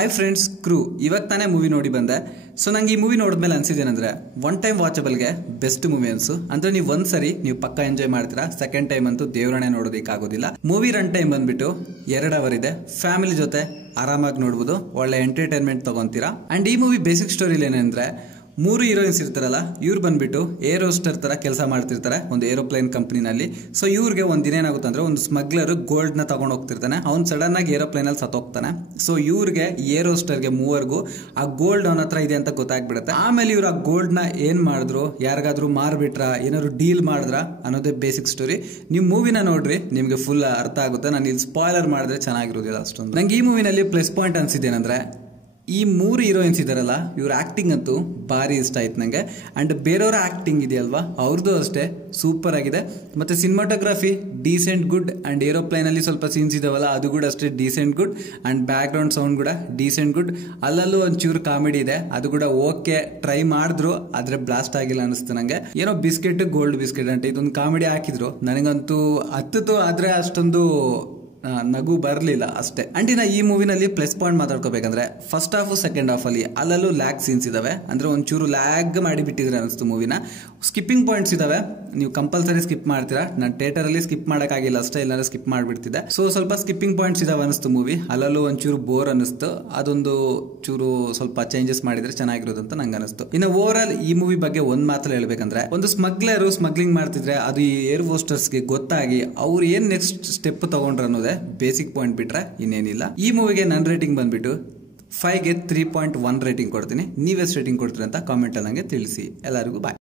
Hi friends, ಕ್ರೂ ಇವಾಗ ತಾನೇ movie ನೋಡಿ ಬಂದೆ. ಸೊ ನಂಗೆ ಈ ಮೂವಿ ನೋಡಿದ್ಮೇಲೆ ಅನ್ಸಿದ್ದೇನೆಂದ್ರೆ ಒನ್ ಟೈಮ್ ವಾಚಬಲ್ಗೆ ಬೆಸ್ಟ್ ಮೂವಿ ಅನ್ಸು. ಅಂದ್ರೆ ನೀವು ಒಂದ್ಸರಿ ನೀವು ಪಕ್ಕ ಎಂಜಾಯ್ ಮಾಡ್ತೀರಾ, ಸೆಕೆಂಡ್ ಟೈಮ್ ಅಂತೂ ದೇವರಣೆ ನೋಡೋದಕ್ಕಾಗೋದಿಲ್ಲ. ಮೂವಿ ರನ್ ಟೈಮ್ ಬಂದ್ಬಿಟ್ಟು 2 ಅವರ್ ಇದೆ. ಫ್ಯಾಮಿಲಿ ಜೊತೆ ಆರಾಮಾಗಿ ನೋಡ್ಬೋದು, ಒಳ್ಳೆ ಎಂಟರ್ಟೈನ್ಮೆಂಟ್ ತಗೊಂತೀರಾ. ಅಂಡ್ ಈ ಮೂವಿ ಬೇಸಿಕ್ ಸ್ಟೋರಿಲಿ ಏನಂದ್ರೆ 3 ಹೀರೋಯಿನ್ಸ್ ಇರ್ತಾರಲ್ಲ, ಇವ್ರು ಬಂದ್ಬಿಟ್ಟು ಏರ್ ಹೋಸ್ಟರ್ ತರ ಕೆಲಸ ಮಾಡ್ತಿರ್ತಾರೆ ಒಂದು ಏರೋಪ್ಲೇನ್ ಕಂಪ್ನಿನಲ್ಲಿ. ಸೊ ಇವ್ರಿಗೆ ಒಂದ್ ದಿನ ಏನಾಗುತ್ತೆ ಅಂದ್ರೆ ಒಂದು ಸ್ಮಗ್ಲರ್ ಗೋಲ್ಡ್ ನ ತಗೊಂಡ್ ಹೋಗ್ತಿರ್ತಾನೆ. ಅವ್ನು ಸಡನ್ ಆಗಿ ಏರೋಪ್ಲೇನ್ ಅಲ್ಲಿ ಸತ್ತೋಗ್ತಾನೆ. ಸೊ ಇವ್ರಿಗೆ ಏರ್ ಹೋಸ್ಟರ್ಗೆ ಮೂವರ್ಗೂ ಆ ಗೋಲ್ಡ್ ಅವನ ಹತ್ರ ಇದೆ ಅಂತ ಗೊತ್ತಾಗ್ಬಿಡುತ್ತೆ. ಆಮೇಲೆ ಇವ್ರು ಆ ಗೋಲ್ಡ್ ನ ಏನ್ ಮಾಡಿದ್ರು, ಯಾರಿಗಾದ್ರೂ ಮಾರ್ಬಿಟ್ರ, ಏನಾದ್ರು ಡೀಲ್ ಮಾಡಿದ್ರ ಅನ್ನೋದೇ ಬೇಸಿಕ್ ಸ್ಟೋರಿ. ನೀವು ಮೂವಿನ ನೋಡ್ರಿ, ನಿಮ್ಗೆ ಫುಲ್ ಅರ್ಥ ಆಗುತ್ತೆ. ನಾನು ಇಲ್ಲಿ ಸ್ಪಾಯ್ಲರ್ ಮಾಡಿದ್ರೆ ಚೆನ್ನಾಗಿರೋದಿಲ್ಲ ಅಷ್ಟೊಂದು. ನಂಗೆ ಈ ಮೂವಿನಲ್ಲಿ ಪ್ಲಸ್ ಪಾಯಿಂಟ್ ಅನ್ಸಿದ್ದೇನೆಂದ್ರೆ ಈ 3 ಹೀರೋಯಿನ್ಸ್ ಇದಾರಲ್ಲ, ಇವ್ರ ಆಕ್ಟಿಂಗ್ ಅಂತೂ ಭಾರಿ ಇಷ್ಟ ಆಯ್ತು ನಂಗೆ. ಅಂಡ್ ಬೇರೆಯವರ ಆಕ್ಟಿಂಗ್ ಇದೆಯಲ್ವಾ, ಅವ್ರದ್ದು ಅಷ್ಟೇ ಸೂಪರ್ ಆಗಿದೆ. ಮತ್ತೆ cinematography decent good. And aeroplane ಅಲ್ಲಿ ಸ್ವಲ್ಪ ಸೀನ್ಸ್ ಇದಾವಲ್ಲ, ಅದು ಕೂಡ ಅಷ್ಟೇ decent good. And back ground sound ಕೂಡ ಡೀಸೆಂಟ್ ಗುಡ್. ಅಲ್ಲಲ್ಲೂ ಒಂಚೂರು ಕಾಮಿಡಿ ಇದೆ, ಅದು ಕೂಡ ಓಕೆ. ಟ್ರೈ ಮಾಡಿದ್ರು ಆದ್ರೆ ಬ್ಲಾಸ್ಟ್ ಆಗಿಲ್ಲ ಅನಿಸ್ತು ನಂಗೆ. ಏನೋ ಬಿಸ್ಕೆಟ್ ಗೋಲ್ಡ್ ಬಿಸ್ಕೆಟ್ ಅಂತ ಇದೊಂದು ಕಾಮಿಡಿ ಹಾಕಿದ್ರು, ನನಗಂತೂ ಹತ್ತಿತು. ಆದ್ರೆ ಅಷ್ಟೊಂದು ನಗು ಬರಲಿಲ್ಲ ಅಷ್ಟೇ. ಅಂಡ್ ಇನ್ನ ಈ ಮೂವಿನಲ್ಲಿ ಪ್ಲಸ್ ಪಾಯಿಂಟ್ ಮಾತಾಡ್ಕೋಬೇಕಂದ್ರೆ ಫಸ್ಟ್ ಹಾಫ್ ಸೆಕೆಂಡ್ ಹಾಫ್ ಅಲ್ಲಿ ಅಲ್ಲಲ್ಲೂ ಲ್ಯಾಗ್ ಸೀನ್ಸ್ ಇದಾವೆ. ಅಂದ್ರೆ ಒಂಚೂರು ಲ್ಯಾಗ್ ಮಾಡಿ ಬಿಟ್ಟಿದ್ರೆ ಅನಿಸ್ತು ಮೂವಿನ. ಸ್ಕಿಪ್ಪಿಂಗ್ ಪಾಯಿಂಟ್ಸ್ ಇದಾವೆ, ನೀವು ಕಂಪಲ್ಸರಿ ಸ್ಕಿಪ್ ಮಾಡ್ತೀರಾ. ನಾನು ಥಿಯೇಟರ್ ಅಲ್ಲಿ ಸ್ಕಿಪ್ ಮಾಡೋಕ್ಕಾಗಿಲ್ಲ ಅಷ್ಟೇ, ಇಲ್ಲಾಂದ್ರೆ ಸ್ಕಿಪ್ ಮಾಡಿಬಿಡ್ತಿದ್ದೆ. ಸೊ ಸ್ವಲ್ಪ ಸ್ಕಿಪ್ಪಿಂಗ್ ಪಾಯಿಂಟ್ಸ್ ಇದಾವೆ ಅನಿಸ್ತು ಮೂವಿ. ಅಲ್ಲಲ್ಲೂ ಒಂಚೂರು ಬೋರ್ ಅನಿಸ್ತು. ಅದೊಂದು ಚೂರು ಸ್ವಲ್ಪ ಚೇಂಜಸ್ ಮಾಡಿದ್ರೆ ಚೆನ್ನಾಗಿರೋದು ಅಂತ ನಂಗೆ ಅನಿಸ್ತು. ಇನ್ನು ಓವರ್ ಆಲ್ ಈ ಮೂವಿ ಬಗ್ಗೆ ಒಂದ್ ಮಾತಲ್ಲಿ ಹೇಳ್ಬೇಕಂದ್ರೆ, ಒಂದು ಸ್ಮಗ್ಲರ್ ಸ್ಮಗ್ಲಿಂಗ್ ಮಾಡ್ತಿದ್ರೆ ಅದು ಈ ಏರ್ ಹೋಸ್ಟರ್ಸ್ಗೆ ಗೊತ್ತಾಗಿ ಅವ್ರು ಏನ್ ನೆಕ್ಸ್ಟ್ ಸ್ಟೆಪ್ ತಗೊಂಡ್ರು ಅನ್ನೋದೇ ಬೇಸಿಕ್ ಪಾಯಿಂಟ್. ಬಿಟ್ರೆ ಇನ್ನೇನಿಲ್ಲ. ಈ ಮೂವಿಗೆ ನನ್ನ ರೇಟಿಂಗ್ ಬಂದ್ಬಿಟ್ಟು 5ಗೆ 3.1 ರೇಟಿಂಗ್ ಕೊಡ್ತೀನಿ. ನೀವೆಷ್ಟು ರೇಟಿಂಗ್ ಕೊಡ್ತೀರಿ ಅಂತ ಕಾಮೆಂಟ್ ಅಲ್ಲಿ ನಂಗೆ ತಿಳಿಸಿ. ಎಲ್ಲರಿಗೂ ಬಾಯ್.